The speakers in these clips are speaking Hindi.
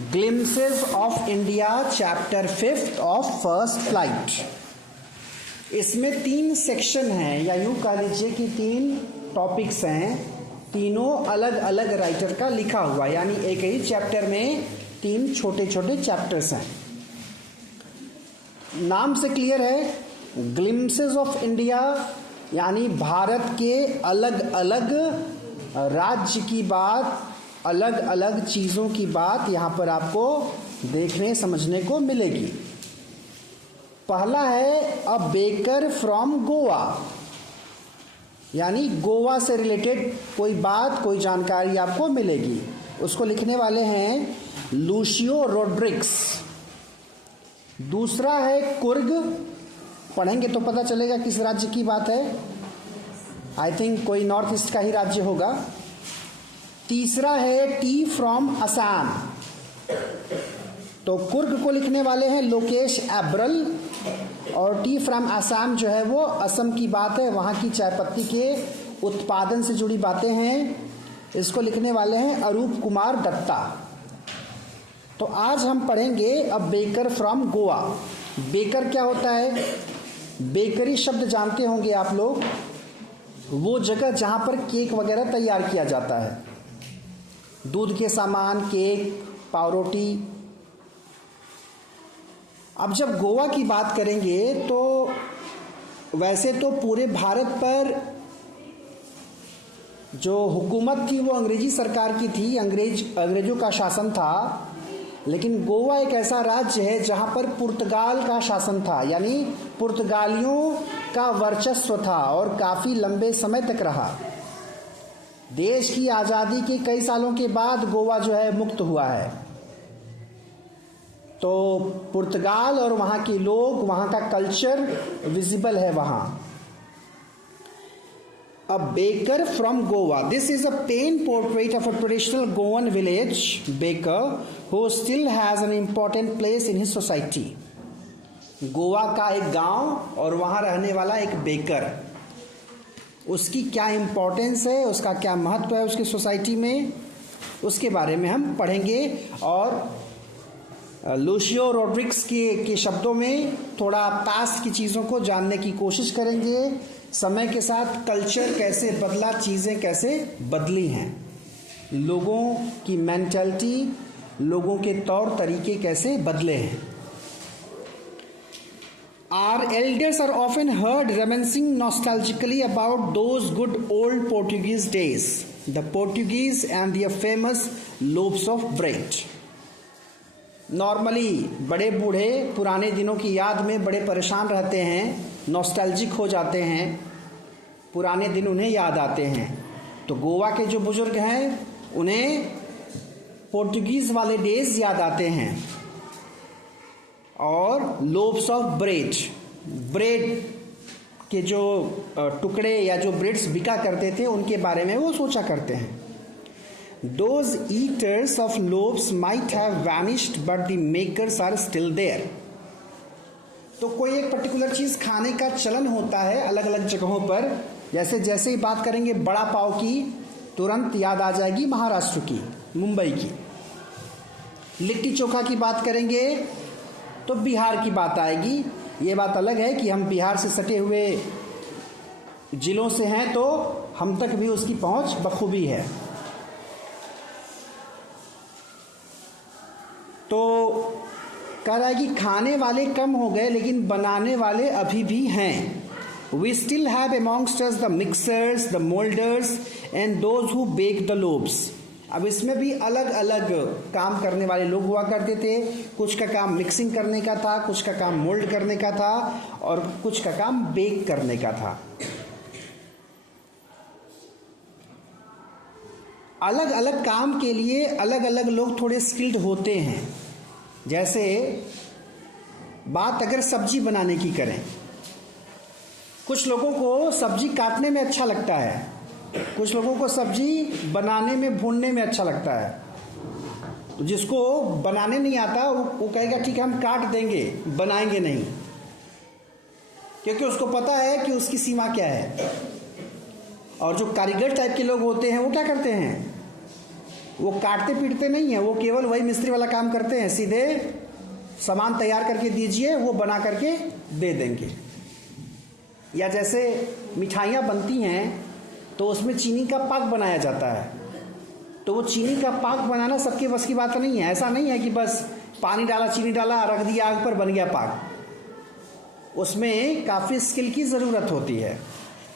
Glimpses of India chapter 5 of first flight. इसमें 3 सेक्शन हैं, या यूँ कह लीजिए कि 3 टॉपिक्स हैं, तीनों अलग अलग राइटर का लिखा हुआ, यानी एक ही चैप्टर में 3 छोटे छोटे चैप्टर्स हैं। नाम से क्लियर है, ग्लिम्सेस ऑफ इंडिया यानी भारत के अलग अलग राज्य की बात, अलग अलग चीज़ों की बात यहाँ पर आपको देखने समझने को मिलेगी। पहला है अ बेकर फ्रॉम गोवा, यानी गोवा से रिलेटेड कोई बात, कोई जानकारी आपको मिलेगी। उसको लिखने वाले हैं लूशियो रोड्रिग्स। दूसरा है कुर्ग, पढ़ेंगे तो पता चलेगा किस राज्य की बात है, आई थिंक कोई नॉर्थ ईस्ट का ही राज्य होगा। तीसरा है टी फ्रॉम असम, तो कुर्ग को लिखने वाले हैं लोकेश एब्रल, और टी फ्रॉम असम जो है वो असम की बात है, वहाँ की चाय पत्ती के उत्पादन से जुड़ी बातें हैं। इसको लिखने वाले हैं अरूप कुमार दत्ता। तो आज हम पढ़ेंगे a baker from Goa. Baker क्या होता है? बेकरी शब्द जानते होंगे आप लोग, वो जगह जहाँ पर केक वगैरह तैयार किया जाता है, दूध के सामान, केक, पावरोटी। अब जब गोवा की बात करेंगे तो वैसे तो पूरे भारत पर जो हुकूमत थी वो अंग्रेजी सरकार की थी, अंग्रेजों का शासन था, लेकिन गोवा एक ऐसा राज्य है जहाँ पर पुर्तगाल का शासन था, यानी पुर्तगालियों का वर्चस्व था और काफ़ी लंबे समय तक रहा। देश की आज़ादी के कई सालों के बाद गोवा जो है मुक्त हुआ है। तो पुर्तगाल और वहाँ के लोग, वहाँ का कल्चर विजिबल है वहाँ। A baker from Goa. This is a paint portrait of a traditional Goan village baker who still has an important place in his society. Goa का एक गांव और वहाँ रहने वाला एक बेकर, उसकी क्या इम्पोर्टेंस है, उसका क्या महत्व है उसकी सोसाइटी में, उसके बारे में हम पढ़ेंगे। और लूशियो रोड्रिग्स के शब्दों में थोड़ा पास्ट की चीज़ों को जानने की कोशिश करेंगे। समय के साथ कल्चर कैसे बदला, चीज़ें कैसे बदली हैं, लोगों की मेंटालिटी, लोगों के तौर तरीके कैसे बदले हैं। Our elders are often heard reminiscing nostalgically about those good old Portuguese days, the Portuguese and their famous loaves of bread. Normally बड़े बूढ़े पुराने दिनों की याद में बड़े परेशान रहते हैं, नॉस्टैल्जिक हो जाते हैं, पुराने दिन उन्हें याद आते हैं। तो गोवा के जो बुजुर्ग हैं उन्हें पोर्टुगीज़ वाले डेज याद आते हैं। और लोव्स ऑफ ब्रेड, ब्रेड के जो टुकड़े या जो ब्रेड्स बिका करते थे उनके बारे में वो सोचा करते हैं। Those eaters of loaves might have vanished, but the makers are still there. तो कोई एक पर्टिकुलर चीज़ खाने का चलन होता है अलग अलग जगहों पर, जैसे ही बात करेंगे बड़ा पाव की, तुरंत याद आ जाएगी महाराष्ट्र की, मुंबई की। लिट्टी चोखा की बात करेंगे तो बिहार की बात आएगी। ये बात अलग है कि हम बिहार से सटे हुए जिलों से हैं तो हम तक भी उसकी पहुंच बखूबी है। तो कह रहा है कि खाने वाले कम हो गए लेकिन बनाने वाले अभी भी हैं। We still have amongst us the mixers, the molders and those who bake the loaves. अब इसमें भी अलग अलग काम करने वाले लोग हुआ करते थे। कुछ का काम मिक्सिंग करने का था, कुछ का काम मोल्ड करने का था, और कुछ का काम बेक करने का था। अलग अलग काम के लिए अलग अलग लोग थोड़े स्किल्ड होते हैं। जैसे बात अगर सब्जी बनाने की करें, कुछ लोगों को सब्जी काटने में अच्छा लगता है, कुछ लोगों को सब्जी बनाने में, भूनने में अच्छा लगता है। तो जिसको बनाने नहीं आता वो कहेगा ठीक है हम काट देंगे, बनाएंगे नहीं, क्योंकि उसको पता है कि उसकी सीमा क्या है। और जो कारीगर टाइप के लोग होते हैं वो क्या करते हैं, वो काटते पीटते नहीं है, वो केवल वही मिस्त्री वाला काम करते हैं, सीधे सामान तैयार करके दीजिए, वो बना करके दे देंगे। या जैसे मिठाइयाँ बनती हैं तो उसमें चीनी का पाक बनाया जाता है, तो वो चीनी का पाक बनाना सबके बस की बात नहीं है। ऐसा नहीं है कि बस पानी डाला, चीनी डाला, रख दिया आग पर, बन गया पाक। उसमें काफ़ी स्किल की ज़रूरत होती है।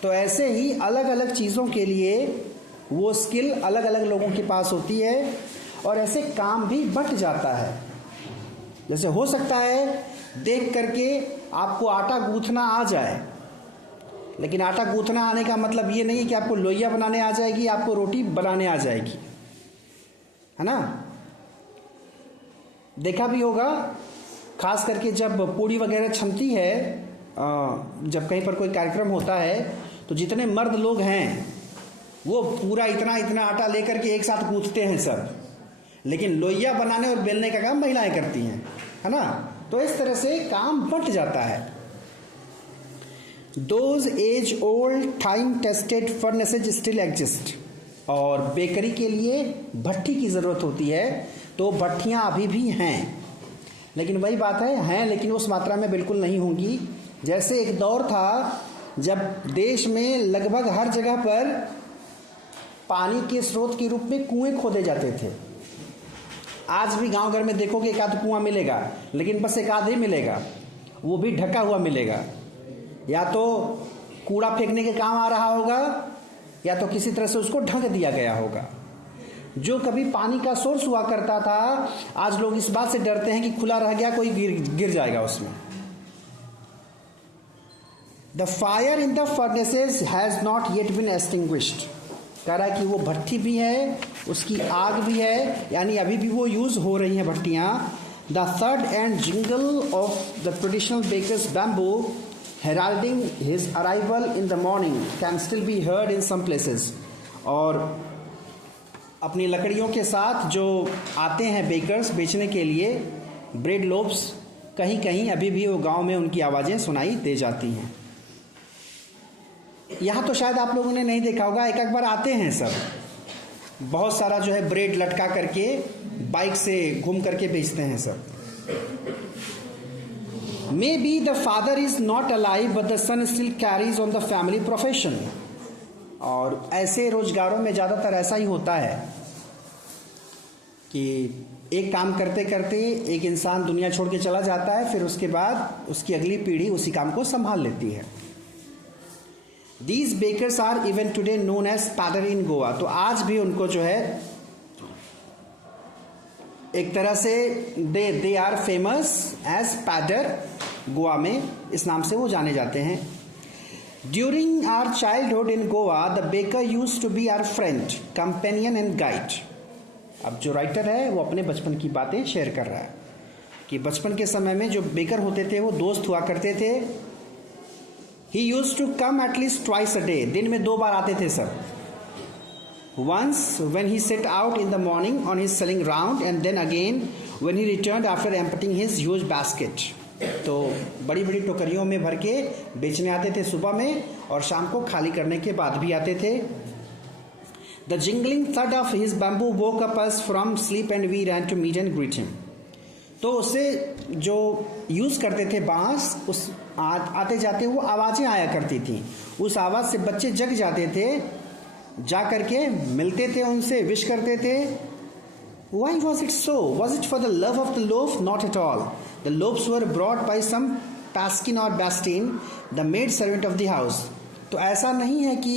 तो ऐसे ही अलग अलग चीज़ों के लिए वो स्किल अलग अलग लोगों के पास होती है, और ऐसे काम भी बंट जाता है। जैसे हो सकता है देख करके आपको आटा गूंथना आ जाए, लेकिन आटा गूंथना आने का मतलब ये नहीं कि आपको लोइया बनाने आ जाएगी, आपको रोटी बनाने आ जाएगी, है ना। देखा भी होगा, खास करके जब पूड़ी वगैरह छनती है, जब कहीं पर कोई कार्यक्रम होता है तो जितने मर्द लोग हैं वो पूरा इतना इतना आटा लेकर के एक साथ गूंथते हैं सब, लेकिन लोइया बनाने और बेलने का काम महिलाएं करती हैं, है ना। तो इस तरह से काम बंट जाता है। Those age old time tested furnaces still exist। और बेकरी के लिए भट्टी की ज़रूरत होती है, तो भट्टियाँ अभी भी हैं, लेकिन वही बात है लेकिन उस मात्रा में बिल्कुल नहीं होंगी। जैसे एक दौर था जब देश में लगभग हर जगह पर पानी के स्रोत के रूप में कुएं खोदे जाते थे। आज भी गांव घर में देखोगे एक आध कुआं मिलेगा, लेकिन बस एक आध ही मिलेगा, वो भी ढका हुआ मिलेगा। या तो कूड़ा फेंकने के काम आ रहा होगा, या तो किसी तरह से उसको ढक दिया गया होगा। जो कभी पानी का सोर्स हुआ करता था, आज लोग इस बात से डरते हैं कि खुला रह गया, कोई गिर जाएगा उसमें। The fire in the furnaces has not yet been extinguished. कह रहा है कि वो भट्टी भी है, उसकी आग भी है, यानी अभी भी वो यूज हो रही हैं भट्टियाँ। द थर्ड and jingle of the traditional bakers bamboo heralding his arrival in the morning can still be heard in some places। और अपनी लकड़ियों के साथ जो आते हैं बेकर्स बेचने के लिए ब्रेड लोफ्स, कहीं कहीं अभी भी वो गांव में उनकी आवाज़ें सुनाई दे जाती हैं। यहाँ तो शायद आप लोगों ने नहीं देखा होगा, एक बार आते हैं सब, बहुत सारा जो है ब्रेड लटका करके बाइक से घूम करके बेचते हैं सब। Maybe the father is not alive but the son still carries on the family profession। और ऐसे रोजगारों में ज़्यादातर ऐसा ही होता है कि एक काम करते करते एक इंसान दुनिया छोड़ के चला जाता है, फिर उसके बाद उसकी अगली पीढ़ी उसी काम को संभाल लेती है। These bakers are even today known as padder in Goa। तो आज भी उनको जो है एक तरह से they are famous as poder. Goa में इस नाम से वो जाने जाते हैं। During our childhood in Goa the baker used to be our friend, companion and guide. अब जो राइटर है वो अपने बचपन की बातें शेयर कर रहा है कि बचपन के समय में जो बेकर होते थे वो दोस्त हुआ करते थे। He used to come at least twice a day. दिन में 2 बार आते थे सब। Once when he set out in the morning on his selling round and then again when he returned after emptying his huge basket। तो बड़ी बड़ी टोकरियों में भर के बेचने आते थे सुबह में, और शाम को खाली करने के बाद भी आते थे। The jingling thud of his bamboo woke up us from sleep and we ran to meet and greet him। तो उससे जो यूज़ करते थे बांस, उस आते जाते वो आवाज़ें आया करती थी, उस आवाज़ से बच्चे जग जाते थे, जा करके मिलते थे उनसे, विश करते थे। Why was it so? Was it for the love of the loaf? Not at all। The loaves were brought by some Paskin or Bastine, the maid servant of the house। तो ऐसा नहीं है कि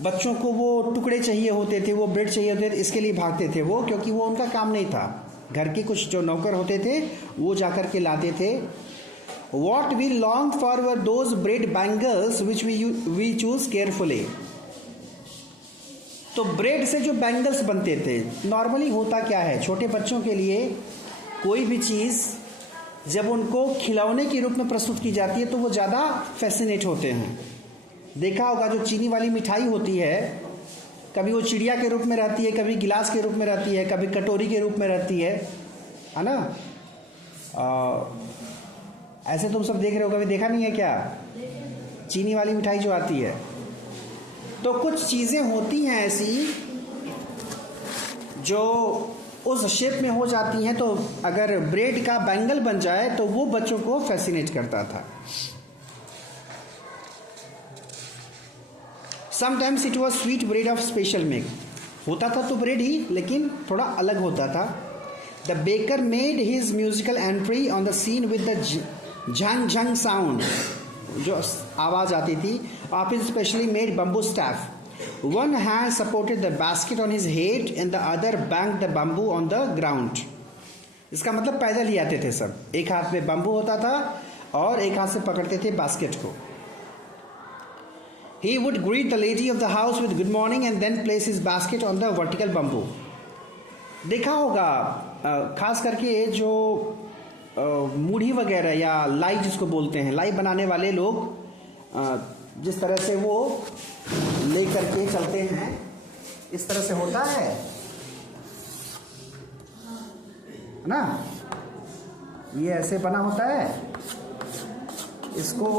बच्चों को वो टुकड़े चाहिए होते थे, वो ब्रेड चाहिए होते थे, इसके लिए भागते थे वो, क्योंकि वो उनका काम नहीं था। घर के कुछ जो नौकर होते थे वो जा कर के लाते थे। What we longed for were those bread bangles which we choose carefully। तो ब्रेड से जो बैंगल्स बनते थे, नॉर्मली होता क्या है, छोटे बच्चों के लिए कोई भी चीज़ जब उनको खिलौने के रूप में प्रस्तुत की जाती है तो वो ज़्यादा फैसिनेट होते हैं। देखा होगा जो चीनी वाली मिठाई होती है, कभी वो चिड़िया के रूप में रहती है, कभी गिलास के रूप में रहती है, कभी कटोरी के रूप में रहती है ना। ऐसे तुम सब देख रहे हो, कभी देखा नहीं है क्या चीनी वाली मिठाई जो आती है। तो कुछ चीज़ें होती हैं ऐसी जो उस शेप में हो जाती हैं, तो अगर ब्रेड का बैंगल बन जाए तो वो बच्चों को फैसिनेट करता था। Sometimes it was sweet bread of special make, होता था तो ब्रेड ही लेकिन थोड़ा अलग होता था। The baker made his musical entry on the scene with the झंग झंग साउंड, जो आवाज़ आती थी। Office specially made bamboo staff, one hand supported the basket on his head and the other banged the bamboo on the ground। इसका मतलब पैदल ही आते थे सब, एक हाथ में बम्बू होता था और एक हाथ से पकड़ते थे बास्केट को। He would greet the lady of the house with good morning and then place his basket on the vertical bamboo। देखा होगा खास करके जो मूढ़ी वगैरह या लाई जिसको बोलते हैं, लाई बनाने वाले लोग जिस तरह से वो ले करके चलते हैं, इस तरह से होता है ना, ये ऐसे बना होता है, इसको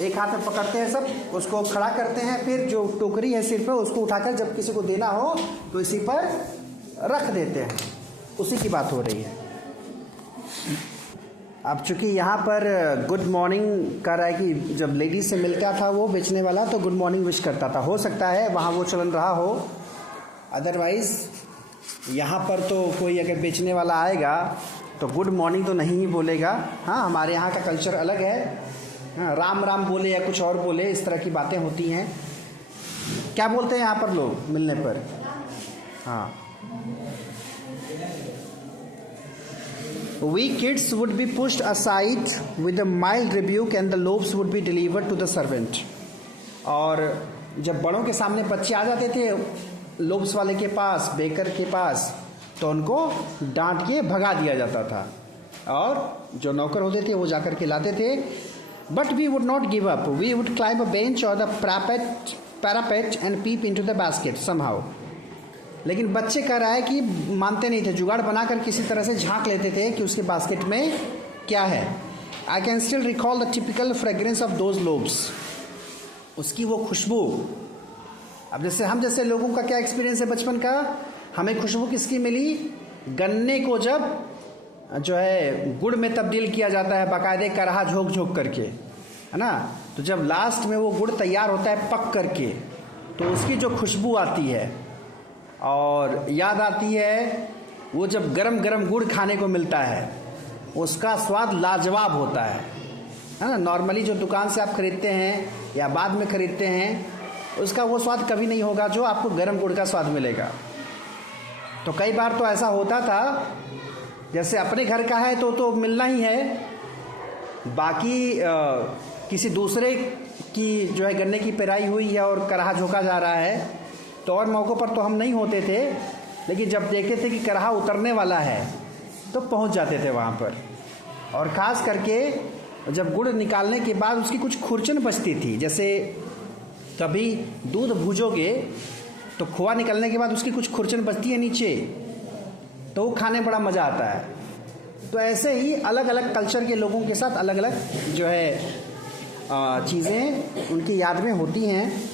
एक हाथ में पकड़ते हैं सब, उसको खड़ा करते हैं, फिर जो टोकरी है सिर पर उसको उठाकर जब किसी को देना हो तो इसी पर रख देते हैं, उसी की बात हो रही है। अब चूंकि यहाँ पर गुड मॉर्निंग कर रहा है कि जब लेडीज से मिलता था वो बेचने वाला तो गुड मॉर्निंग विश करता था, हो सकता है वहाँ वो चलन रहा हो, अदरवाइज यहाँ पर तो कोई अगर बेचने वाला आएगा तो गुड मॉर्निंग तो नहीं ही बोलेगा। हाँ, हमारे यहाँ का कल्चर अलग है, हाँ, राम राम बोले या कुछ और बोले, इस तरह की बातें होती हैं। क्या बोलते हैं यहाँ पर लोग मिलने पर? हाँ, We kids would be pushed aside with a mild rebuke and the loaves would be delivered to the servant। और जब बड़ों के सामने बच्चे आ जाते थे लोब्स वाले के पास, बेकर के पास, तो उनको डांट के भगा दिया जाता था और जो नौकर होते थे वो जाकर के लाते थे। But we would not give up, we would climb a bench और the parapet and peep into the basket somehow. लेकिन बच्चे कह रहा है कि मानते नहीं थे, जुगाड़ बनाकर किसी तरह से झांक लेते थे कि उसके बास्केट में क्या है। I can still recall the typical fragrance of those lobes, उसकी वो खुशबू। अब जैसे लोगों का क्या एक्सपीरियंस है बचपन का, हमें खुशबू किसकी मिली? गन्ने को जब जो है गुड़ में तब्दील किया जाता है बाकायदे करहा झोंक झोंक करके, है ना, तो जब लास्ट में वो गुड़ तैयार होता है पक करके तो उसकी जो खुशबू आती है, और याद आती है वो जब गरम गरम गुड़ खाने को मिलता है उसका स्वाद लाजवाब होता है ना। नॉर्मली जो दुकान से आप खरीदते हैं या बाद में खरीदते हैं उसका वो स्वाद कभी नहीं होगा जो आपको गरम गुड़ का स्वाद मिलेगा। तो कई बार तो ऐसा होता था, जैसे अपने घर का है तो मिलना ही है, बाकी किसी दूसरे की जो है गन्ने की पेराई हुई है और करहा झोंका जा रहा है तो और मौक़ों पर तो हम नहीं होते थे, लेकिन जब देखते थे कि करहा उतरने वाला है तो पहुंच जाते थे वहाँ पर। और ख़ास करके जब गुड़ निकालने के बाद उसकी कुछ खुरचन बचती थी, जैसे कभी दूध भूजोगे तो खोआ निकलने के बाद उसकी कुछ खुरचन बचती है नीचे, तो वो खाने बड़ा मज़ा आता है। तो ऐसे ही अलग अलग कल्चर के लोगों के साथ अलग अलग जो है चीज़ें उनकी याद में होती हैं।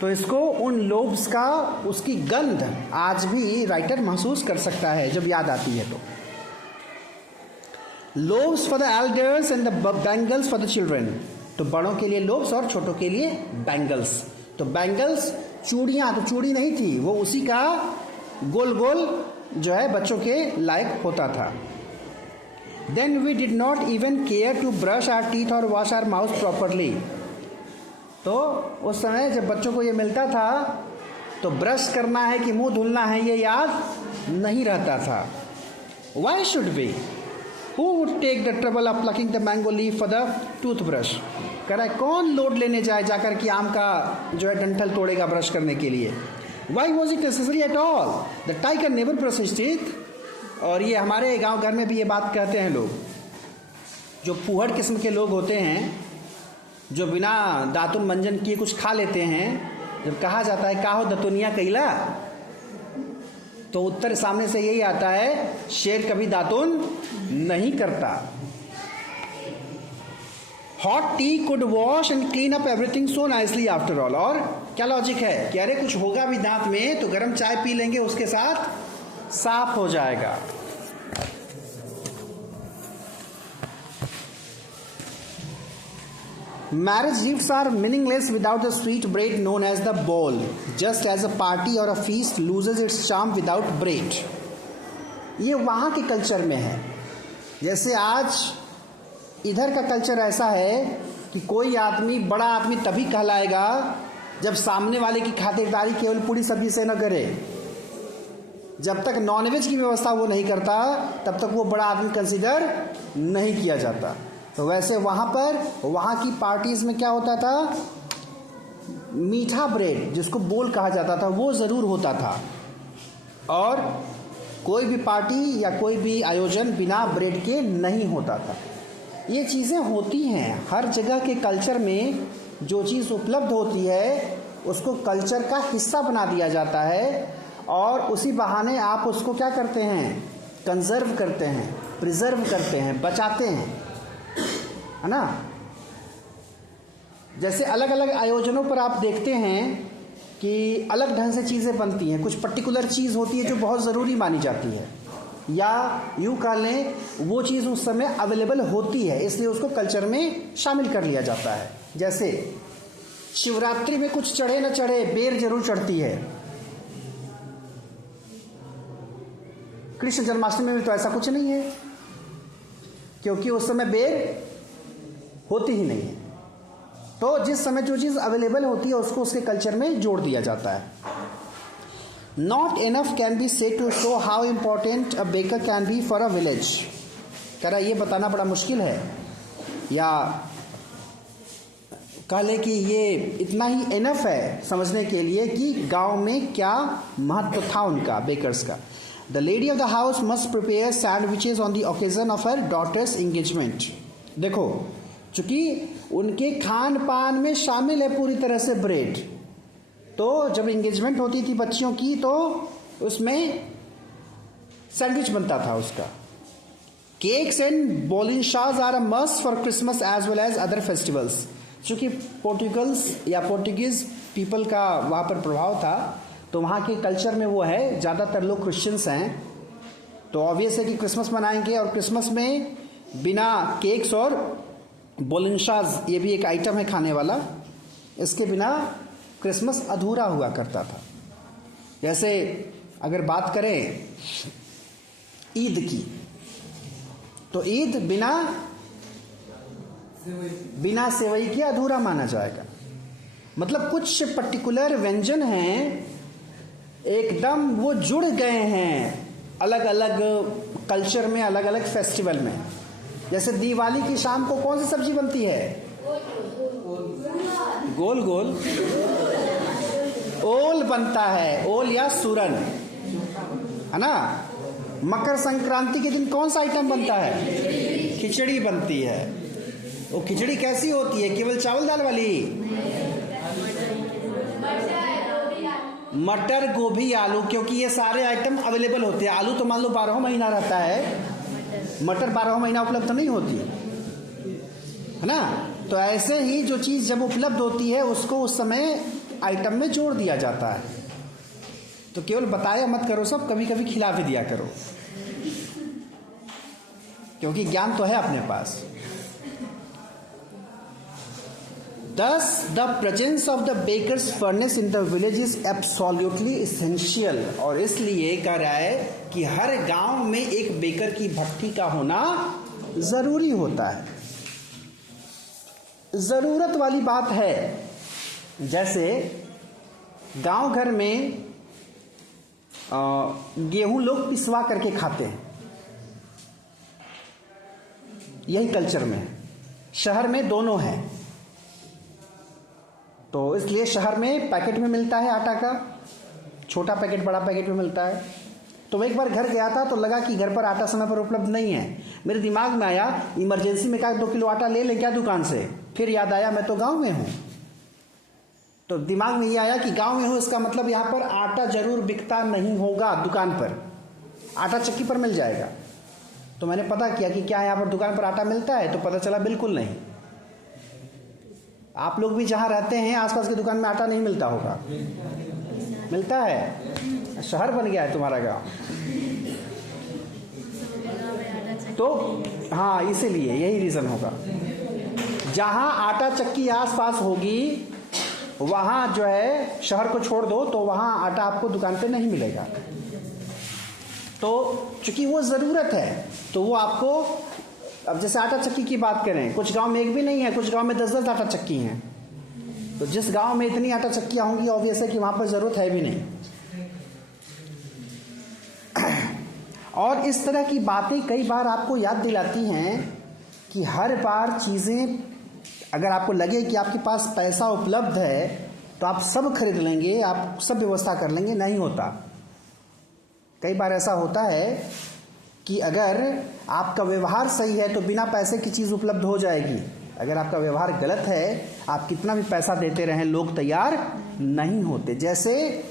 तो इसको उन लोब्स का उसकी गंध आज भी राइटर महसूस कर सकता है जब याद आती है। तो lobes for the elders and the bangles for the children, तो बड़ों के लिए लोब्स और छोटों के लिए बैंगल्स। तो बैंगल्स चूड़ियाँ, तो चूड़ी नहीं थी, वो उसी का गोल गोल जो है बच्चों के लायक होता था। Then we did not even care to brush our teeth और वॉश आवर माउथ प्रॉपरली। तो उस समय जब बच्चों को ये मिलता था तो ब्रश करना है कि मुंह धुलना है ये याद नहीं रहता था। Why should be, who would take the trouble of plucking the mango leaf for the tooth brush. कह रहा है कौन लोड लेने जाए जाकर कि आम का जो है डंठल तोड़ेगा ब्रश करने के लिए। Why was it necessary at all, the tiger never brush his teeth. और ये हमारे गांव घर में भी ये बात कहते हैं लोग, जो फूहड़ किस्म के लोग होते हैं जो बिना दातुन मंजन किए कुछ खा लेते हैं, जब कहा जाता है का हो दतुनिया कैला, तो उत्तर सामने से यही आता है शेर कभी दातुन नहीं करता। Hot T could wash and clean up everything so nicely after all. और क्या लॉजिक है कि अरे कुछ होगा भी दांत में तो गर्म चाय पी लेंगे, उसके साथ साफ हो जाएगा। Marriage gifts are meaningless without the sweet bread known as the bowl, just as a party or a feast loses its charm without bread. ये वहाँ के कल्चर में है। जैसे आज इधर का कल्चर ऐसा है कि कोई आदमी बड़ा आदमी तभी कहलाएगा जब सामने वाले की खातिरदारी केवल पूरी सब्जी से न करे। जब तक नॉनवेज की व्यवस्था वो नहीं करता तब तक वो बड़ा आदमी कंसीडर नहीं किया जाता। तो वैसे वहाँ पर वहाँ की पार्टीज में क्या होता था, मीठा ब्रेड जिसको बोल कहा जाता था वो ज़रूर होता था, और कोई भी पार्टी या कोई भी आयोजन बिना ब्रेड के नहीं होता था। ये चीज़ें होती हैं हर जगह के कल्चर में। जो चीज़ उपलब्ध होती है उसको कल्चर का हिस्सा बना दिया जाता है, और उसी बहाने आप उसको क्या करते हैं, कंजर्व करते हैं, प्रिजर्व करते हैं, बचाते हैं, है ना। जैसे अलग अलग आयोजनों पर आप देखते हैं कि अलग ढंग से चीज़ें बनती हैं। कुछ पर्टिकुलर चीज़ होती है जो बहुत ज़रूरी मानी जाती है, या यूँ कह लें वो चीज़ उस समय अवेलेबल होती है, इसलिए उसको कल्चर में शामिल कर लिया जाता है। जैसे शिवरात्रि में कुछ चढ़े न चढ़े बेर जरूर चढ़ती है। कृष्ण जन्माष्टमी में तो ऐसा कुछ नहीं है, क्योंकि उस समय बेर होती ही नहीं है। तो जिस समय जो चीज़ अवेलेबल होती है उसको उसके कल्चर में जोड़ दिया जाता है। Not enough can be said to show how important a baker can be for a village. कह रहा ये बताना बड़ा मुश्किल है, या कह ले कि ये इतना ही इनफ है समझने के लिए कि गांव में क्या महत्व था उनका बेकर्स का। The lady of the house must prepare sandwiches on the occasion of her daughter's engagement. देखो, चूंकि उनके खान पान में शामिल है पूरी तरह से ब्रेड, तो जब एंगेजमेंट होती थी बच्चियों की तो उसमें सैंडविच बनता था उसका। केक्स एंड बोलिनशाज are a must for Christmas as well as other festivals. चूँकि पोर्टुगीज पीपल का वहाँ पर प्रभाव था, तो वहाँ के कल्चर में वो है, ज़्यादातर लोग क्रिश्चियंस हैं, तो ऑब्वियस है कि क्रिसमस मनाएंगे, और क्रिसमस में बिना केक्स और बोलिनशाज, ये भी एक आइटम है खाने वाला, इसके बिना क्रिसमस अधूरा हुआ करता था। जैसे अगर बात करें ईद की, तो ईद बिना सेवई के अधूरा माना जाएगा। मतलब कुछ पर्टिकुलर व्यंजन हैं एकदम वो जुड़ गए हैं अलग अलग कल्चर में, अलग अलग फेस्टिवल में। जैसे दिवाली की शाम को कौन सी सब्जी बनती है, गोल गोल ओल बनता है, ओल या सूरन, है ना। मकर संक्रांति के दिन कौन सा आइटम बनता है, खिचड़ी बनती है। वो खिचड़ी कैसी होती है, केवल चावल दाल वाली, मटर गोभी आलू, क्योंकि ये सारे आइटम अवेलेबल होते हैं। आलू तो मान लो 12 महीना रहता है, मटर 12 महीना उपलब्ध नहीं होती है ना। तो ऐसे ही जो चीज़ जब उपलब्ध होती है उसको उस समय आइटम में जोड़ दिया जाता है। तो केवल बताया मत करो सब, कभी कभी खिला भी दिया करो, क्योंकि ज्ञान तो है अपने पास। Thus, the presence of the baker's furnace in the village is absolutely essential। और इसलिए कह रहा है कि हर गांव में एक बेकर की भट्टी का होना जरूरी होता है। जरूरत वाली बात है। जैसे गांव घर में गेहूं लोग पिसवा करके खाते हैं, यही कल्चर में है। शहर में दोनों है, तो इसलिए शहर में पैकेट में मिलता है आटा का, छोटा पैकेट बड़ा पैकेट में मिलता है। तो मैं एक बार घर गया था तो लगा कि घर पर आटा समय पर उपलब्ध नहीं है। मेरे दिमाग में आया इमरजेंसी में 2 किलो आटा ले लें क्या दुकान से। फिर याद आया मैं तो गांव में हूँ, तो दिमाग में ये आया कि गांव में हूँ इसका मतलब यहाँ पर आटा जरूर बिकता नहीं होगा दुकान पर, आटा चक्की पर मिल जाएगा। तो मैंने पता किया कि क्या यहाँ पर दुकान पर आटा मिलता है, तो पता चला बिल्कुल नहीं। आप लोग भी जहाँ रहते हैं आसपास की दुकान में आटा नहीं मिलता होगा, मिलता है? शहर बन गया है तुम्हारा गांव, तो हाँ इसीलिए यही रीज़न होगा। जहाँ आटा चक्की आसपास होगी वहाँ जो है शहर को छोड़ दो तो वहाँ आटा आपको दुकान पे नहीं मिलेगा। तो चूंकि वो ज़रूरत है तो वो आपको, अब जैसे आटा चक्की की बात करें, कुछ गांव में एक भी नहीं है, कुछ गांव में 10-10 आटा चक्की हैं। तो जिस गांव में इतनी आटा चक्कियाँ होंगी ऑब्वियस है कि वहाँ पर ज़रूरत है भी नहीं। और इस तरह की बातें कई बार आपको याद दिलाती हैं कि हर बार चीज़ें, अगर आपको लगे कि आपके पास पैसा उपलब्ध है तो आप सब खरीद लेंगे, आप सब व्यवस्था कर लेंगे, नहीं होता। कई बार ऐसा होता है कि अगर आपका व्यवहार सही है तो बिना पैसे की चीज़ उपलब्ध हो जाएगी। अगर आपका व्यवहार गलत है, आप कितना भी पैसा देते रहें, लोग तैयार नहीं होते। जैसे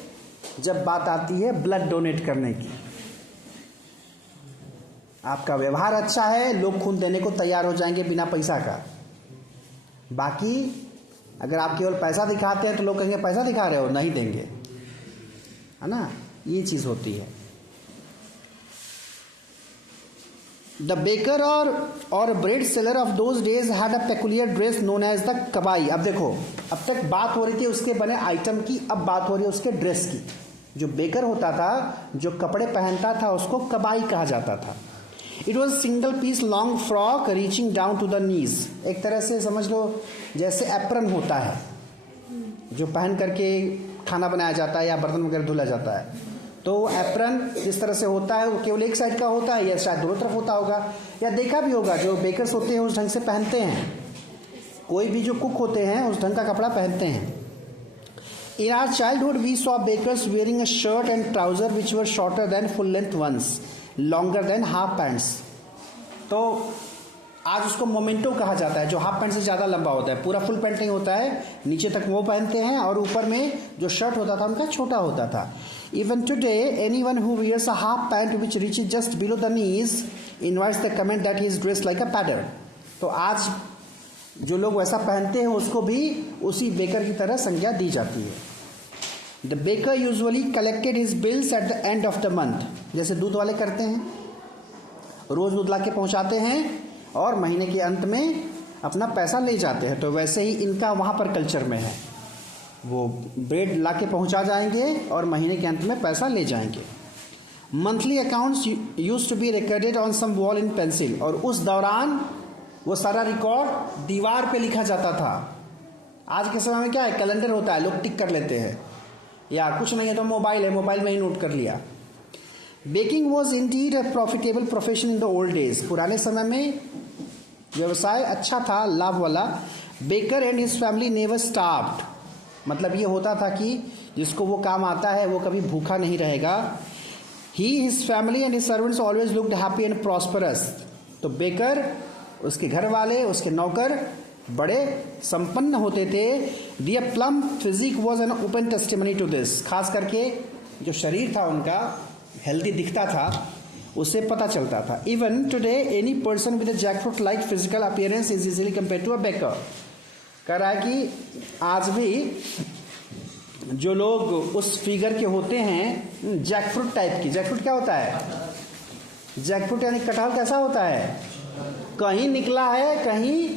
जब बात आती है ब्लड डोनेट करने की, आपका व्यवहार अच्छा है, लोग खून देने को तैयार हो जाएंगे बिना पैसा का। बाकी अगर आप केवल पैसा दिखाते हैं तो लोग कहेंगे पैसा दिखा रहे हो, नहीं देंगे, है ना? ये चीज़ होती है। द बेकर और bread seller of those days had a peculiar dress known as the कबाई। अब देखो, अब तक बात हो रही थी उसके बने आइटम की, अब बात हो रही है उसके ड्रेस की। जो बेकर होता था, जो कपड़े पहनता था, उसको कबाई कहा जाता था। It was single piece long frock reaching down to the knees. एक तरह से समझ लो जैसे एप्रन होता है जो पहन करके खाना बनाया जाता है या बर्तन वगैरह धुला जाता है। तो एप्रन जिस तरह से होता है वो केवल एक साइड का होता है या शायद दोनों तरफ होता होगा, या देखा भी होगा जो बेकर्स होते हैं उस ढंग से पहनते हैं। कोई भी जो कुक होते हैं उस ढंग का कपड़ा पहनते हैं। In our childhood we saw bakers wearing a shirt and trouser which were shorter than full length ones, longer than half pants. तो आज उसको मोमेंटो कहा जाता है, जो हाफ पैंट से ज़्यादा लंबा होता है, पूरा फुल पैंट नहीं होता है, नीचे तक वो पहनते हैं और ऊपर में जो शर्ट होता था उनका छोटा होता था। Even today anyone who wears a half pant which reaches just below the knees invites the comment that he is dressed like a poder. तो आज जो लोग वैसा पहनते हैं उसको भी उसी बेकर की तरह संज्ञा दी जाती है। The baker usually collected his bills at the end of the month. जैसे दूध वाले करते हैं, रोज दूध ला के पहुँचाते हैं और महीने के अंत में अपना पैसा ले जाते हैं। तो वैसे ही इनका वहाँ पर कल्चर में है, वो ब्रेड ला के पहुँचा जाएंगे और महीने के अंत में पैसा ले जाएंगे। Monthly accounts used to be recorded on some wall in pencil. और उस दौरान वो सारा रिकॉर्ड दीवार पे लिखा जाता था। आज के समय में क्या है, कैलेंडर होता है, लोग टिक कर लेते हैं, या कुछ नहीं है तो मोबाइल है, मोबाइल में ही नोट कर लिया। Baking was indeed a profitable profession in the old days. पुराने समय में व्यवसाय अच्छा था, लाभ वाला। Baker and his family never starved. मतलब ये होता था कि जिसको वो काम आता है वो कभी भूखा नहीं रहेगा। He, his family and his servants always looked happy and prosperous. तो बेकर, उसके घर वाले, उसके नौकर बड़े संपन्न होते थे। Their plump physique was an open testimony to this. खास करके जो शरीर था उनका हेल्दी दिखता था, उससे पता चलता था। Even today any person with a jackfruit like physical appearance is easily compare to a baker. कह रहा है कि आज भी जो लोग उस फिगर के होते हैं, जैकफ्रूट टाइप की। जैकफ्रूट क्या होता है? जैकफ्रूट यानी कटहल कैसा होता है, कहीं निकला है कहीं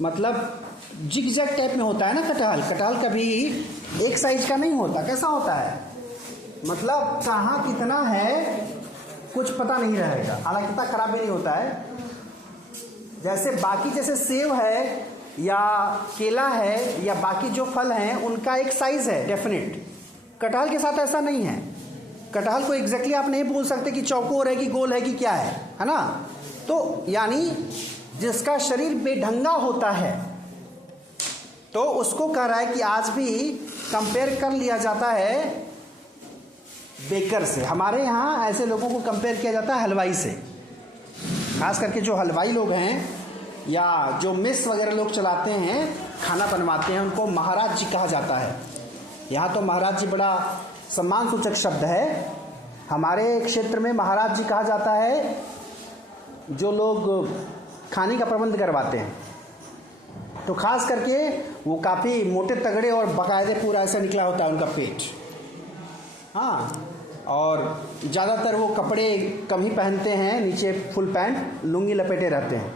मतलब जिग जैग टाइप में होता है ना कटहल। कटहल कभी एक साइज का नहीं होता, कैसा होता है, मतलब कहाँ कितना है कुछ पता नहीं रहेगा, हालांकि इतना खराब भी नहीं होता है। जैसे बाकी जैसे सेब है या केला है या बाकी जो फल हैं उनका एक साइज है डेफिनेट, कटहल के साथ ऐसा नहीं है। कटहल को एग्जैक्टली आप नहीं बोल सकते कि चौकोर है कि गोल है कि क्या है ना। तो यानी जिसका शरीर बेढंगा होता है तो उसको कह रहा है कि आज भी कंपेयर कर लिया जाता है बेकर से। हमारे यहाँ ऐसे लोगों को कंपेयर किया जाता है हलवाई से। खास करके जो हलवाई लोग हैं या जो मेस वगैरह लोग चलाते हैं, खाना बनवाते हैं, उनको महाराज जी कहा जाता है। यहाँ तो महाराज जी बड़ा सम्मान सूचक शब्द है। हमारे क्षेत्र में महाराज जी कहा जाता है जो लोग खाने का प्रबंध करवाते हैं। तो खास करके वो काफ़ी मोटे तगड़े और बाकायदे पूरा ऐसा निकला होता है उनका पेट। हाँ, और ज़्यादातर वो कपड़े कम ही पहनते हैं, नीचे फुल पैंट लुंगी लपेटे रहते हैं।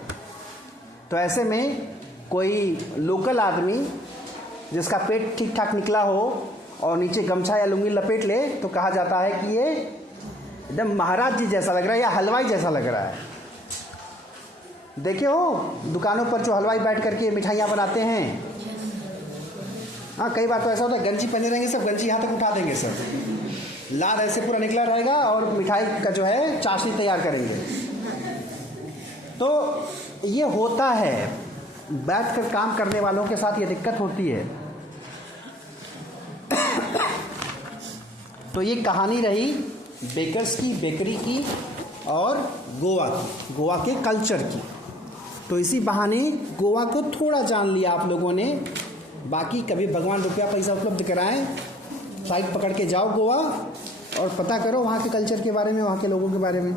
तो ऐसे में कोई लोकल आदमी जिसका पेट ठीक ठाक निकला हो और नीचे गमछा या लुंगी लपेट ले तो कहा जाता है कि ये एकदम महाराज जी जैसा लग रहा है या हलवाई जैसा लग रहा है। देखे हो दुकानों पर जो हलवाई बैठ करके मिठाइयाँ बनाते हैं। हाँ, कई बार तो ऐसा होता है गंजी पहने रहेंगे सब, गंजी यहाँ तक उठा देंगे सब, लाद ऐसे पूरा निकला रहेगा और मिठाई का जो है चाशनी तैयार करेंगे। तो ये होता है, बैठकर काम करने वालों के साथ ये दिक्कत होती है। तो ये कहानी रही बेकर्स की, बेकरी की और गोवा के कल्चर की। तो इसी बहाने गोवा को थोड़ा जान लिया आप लोगों ने। बाकी कभी भगवान रुपया पैसा उपलब्ध कराएं, फ्लाइट पकड़ के जाओ गोवा और पता करो वहाँ के कल्चर के बारे में, वहाँ के लोगों के बारे में।